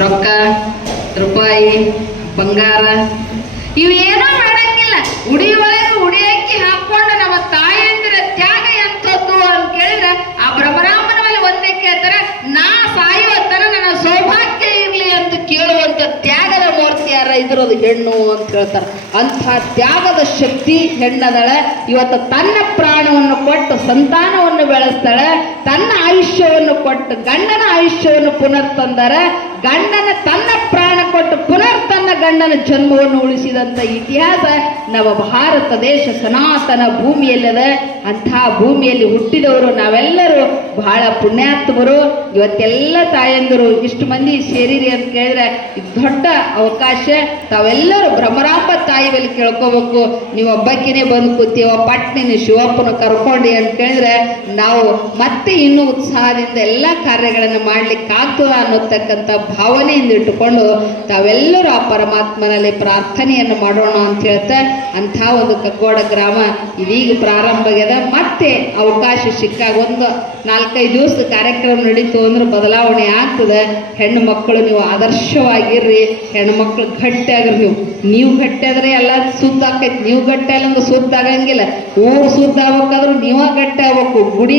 ರೊಕ್ಕ ರೂಪಾಯಿ ಬಂಗಾರ ಇವೇನೋ ಮಾಡಂಗಿಲ್ಲ. ಉಡಿ ಒಳಗೆ ಉಡಿ ಅಕ್ಕಿ ಹಾಕೊಂಡು ನಮ್ಮ ತಾಯಂದಿರ ತ್ಯಾಗ ಎಂಥದ್ದು ಅಂತ ಕೇಳಿದ್ರೆ ಆ ಬ್ರಹ್ಮರಾಮನ ಮೇಲೆ ಒಂದೇ ಕೇಳ್ತಾರೆ, ನಾ ಸಾಯುವತ್ತನ ನನ್ನ ಸೌಭಾಗ್ಯ ಇರ್ಲಿ ಅಂತ ಕೇಳುವಂತ ತ್ಯಾಗದ ಮೂರ್ತಿ ಯಾರ ಇದ್ರದು ಹೆಣ್ಣು ಅಂತ ಹೇಳ್ತಾರೆ. ಅಂಥ ತ್ಯಾಗದ ಶಕ್ತಿ ಹೆಣ್ಣದಳ. ಇವತ್ತು ತನ್ನ ಪ್ರಾಣವನ್ನು ಕೊಟ್ಟು ಸಂತಾನವನ್ನು ಬೆಳೆಸ್ತಾಳೆ, ತನ್ನ ಆಯುಷ್ಯವನ್ನು ಕೊಟ್ಟು ಗಂಡನ ಆಯುಷ್ಯವನ್ನು ಪುನರ್ ತಂದರೆ, ಗಂಡನ ತನ್ನ ಪ್ರಾಣ ಕೊಟ್ಟು ಪುನರ್ ತನ್ನ ಗಂಡನ ಜನ್ಮವನ್ನು ಉಳಿಸಿದಂಥ ಇತಿಹಾಸ ನಮ್ಮ ಭಾರತ ದೇಶ ಸನಾತನ ಭೂಮಿಯಲ್ಲದ. ಅಂತಹ ಭೂಮಿಯಲ್ಲಿ ಹುಟ್ಟಿದವರು ನಾವೆಲ್ಲರೂ ಬಹಳ ಪುಣ್ಯಾತ್ಮರು. ಇವತ್ತೆಲ್ಲ ತಾಯಂದಿರು ಇಷ್ಟು ಮಂದಿ ಸೇರಿರಿ ಅಂತ ಕೇಳಿದ್ರೆ ಇದು ದೊಡ್ಡ ಅವಕಾಶ. ತಾವೆಲ್ಲರೂ ಭ್ರಮರಾಂಬ ತಾಯಿ ಬಳಿ ಕೇಳ್ಕೋಬೇಕು. ನೀವು ಒಬ್ಬಕ್ಕಿನೇ ಬಂದು ಕೂತೀವ ಪಟ್ನಿನ ಶಿವಪ್ಪನ ಕರ್ಕೊಂಡು ಅಂತ ಕೇಳಿದ್ರೆ ನಾವು ಮತ್ತೆ ಇನ್ನೂ ಉತ್ಸಾಹದಿಂದ ಎಲ್ಲ ಕಾರ್ಯಗಳನ್ನು ಮಾಡ್ಲಿಕ್ಕೆ ಆಗ್ತದ ಅನ್ನೋತಕ್ಕಂಥ ಭಾವನೆಯಿಂದ ಇಟ್ಟುಕೊಂಡು ತಾವೆಲ್ಲರೂ ಆ ಪರಮಾತ್ಮನಲ್ಲಿ ಪ್ರಾರ್ಥನೆಯನ್ನು ಮಾಡೋಣ ಅಂತ ಹೇಳ್ತಾ ಅಂಥ ಒಂದು ಕಗ್ಗೋಡ ಗ್ರಾಮ ಇದೀಗ ಪ್ರಾರಂಭ ಆಗ್ಯದ. ಮತ್ತೆ ಅವಕಾಶ ಸಿಕ್ಕಾಗ ಒಂದು 4-5 ದಿವಸ ಕಾರ್ಯಕ್ರಮ ನಡೀತು ಅಂದ್ರೆ ಬದಲಾವಣೆ ಆಗ್ತದೆ. ಹೆಣ್ಣು ಮಕ್ಕಳು ನೀವು ಆದರ್ಶವಾಗಿರ್ರಿ, ಹೆಣ್ಣು ಮಕ್ಕಳು ಗಟ್ಟಿ ಆಗ್ರಿ. ನೀವು ಗಟ್ಟಿ ಆದ್ರೆ ಎಲ್ಲ ಸುದ್ದ ಆಕೈತಿ. ನೀವು ಗಟ್ಟಿ ಅಲ್ಲಂದ್ರೆ ಸುದ್ದ ಆಗಂಗಿಲ್ಲ. ಊರು ಸುದ್ದ ಆಗ್ಬೇಕಾದ್ರೂ ನೀವೇ ಗಟ್ಟಿ ಆಗ್ಬೇಕು, ಗುಡಿ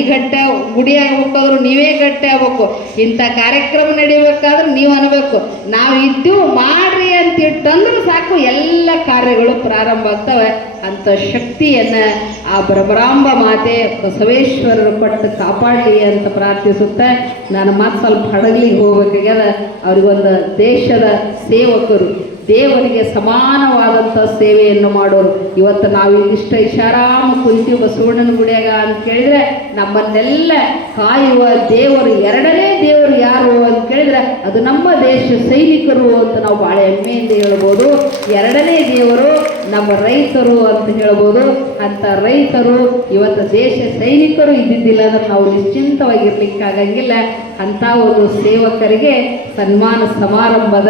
ಆಗ್ಬೇಕಾದ್ರೂ ನೀವೇ ಗಟ್ಟಿ ಆಗ್ಬೇಕು. ಇಂಥ ಕಾರ್ಯಕ್ರಮ ನಡಿಬೇಕಾದ್ರೆ ನೀವು ಅನ್ಬೇಕು ನಾವು ಇದ್ದೀವಿ ಮಾಡ್ರಿ ಅಂತ ಇಟ್ಟಂದ್ರೆ ಸಾಕು, ಎಲ್ಲ ಕಾರ್ಯಗಳು ಪ್ರಾರಂಭ ಆಗ್ತವೆ. ಅಂಥ ಶಕ್ತಿಯನ್ನು ಆ ಭ್ರಮರಾಂಬ ಮಾತೆ ಬಸವೇಶ್ವರರು ಕೊಟ್ಟು ಕಾಪಾಡಲಿ ಅಂತ ಪ್ರಾರ್ಥಿಸುತ್ತೆ. ನಾನು ಮತ್ತೆ ಸ್ವಲ್ಪ ಹಡಗಲಿಗೆ ಹೋಗ್ಬೇಕಾಗ್ಯದ. ಅವ್ರಿಗೊಂದು ದೇಶದ ಸೇವಕರು, ದೇವರಿಗೆ ಸಮಾನವಾದಂಥ ಸೇವೆಯನ್ನು ಮಾಡೋರು. ಇವತ್ತು ನಾವು ಇಷ್ಟ ಇಶಾರಾಮ ಕುಂತೀವಿ ಬಸವಣ್ಣನ ಗುಡಿಯಾಗ ಅಂತ ಕೇಳಿದರೆ ನಮ್ಮನ್ನೆಲ್ಲ ಕಾಯುವ ದೇವರು, ಎರಡನೇ ದೇವರು ಯಾರು ಅಂತ ಕೇಳಿದರೆ ಅದು ನಮ್ಮ ದೇಶ ಸೈನಿಕರು ಅಂತ ನಾವು ಭಾಳ ಹೆಮ್ಮೆಯಿಂದ ಹೇಳ್ಬೋದು. ಎರಡನೇ ದೇವರು ನಮ್ಮ ರೈತರು ಅಂತ ಹೇಳ್ಬೋದು. ಅಂಥ ರೈತರು ಇವತ್ತು ದೇಶ ಸೈನಿಕರು ಇದ್ದಿದ್ದಿಲ್ಲ ಅಂದ್ರೆ ನಾವು ನಿಶ್ಚಿಂತವಾಗಿರ್ಲಿಕ್ಕಾಗಂಗಿಲ್ಲ. ಅಂಥ ಒಂದು ಸೇವಕರಿಗೆ ಸನ್ಮಾನ ಸಮಾರಂಭದ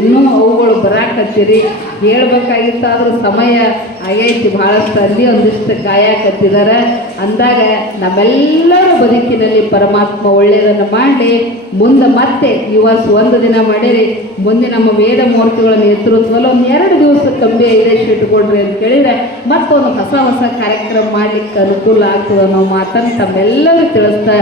ಇನ್ನೂ ಅವುಗಳು ಬರಾಕತ್ತೀರಿ. ಹೇಳ್ಬೇಕಾಗಿತ್ತಾದ್ರೂ ಸಮಯ ಆಗೈತಿ ಭಾಳಷ್ಟು. ಅಲ್ಲಿ ಒಂದಿಷ್ಟು ಕಾಯಕತ್ತಿದ್ದಾರೆ ಅಂದಾಗ ನಮ್ಮೆಲ್ಲರ ಬದುಕಿನಲ್ಲಿ ಪರಮಾತ್ಮ ಒಳ್ಳೆಯದನ್ನು ಮಾಡಿ ಮುಂದೆ ಮತ್ತೆ ಇವತ್ತು ಒಂದು ದಿನ ಮಾಡಿರಿ, ಮುಂದೆ ನಮ್ಮ ವೇದ ಮೂರ್ತಿಗಳ ನೇತೃತ್ವದಲ್ಲಿ ಒಂದು 2 ದಿವಸ ಕಂಬಿ ಐದೇಶ್ ಇಟ್ಕೊಳ್ರಿ ಅಂತ ಕೇಳಿದರೆ ಮತ್ತೊಂದು ಹೊಸ ಕಾರ್ಯಕ್ರಮ ಮಾಡಲಿಕ್ಕೆ ಅನುಕೂಲ ಆಗ್ತದೆ ಅನ್ನೋ ಮಾತನ್ನು ತಮ್ಮೆಲ್ಲರೂ ತಿಳಿಸ್ತಾ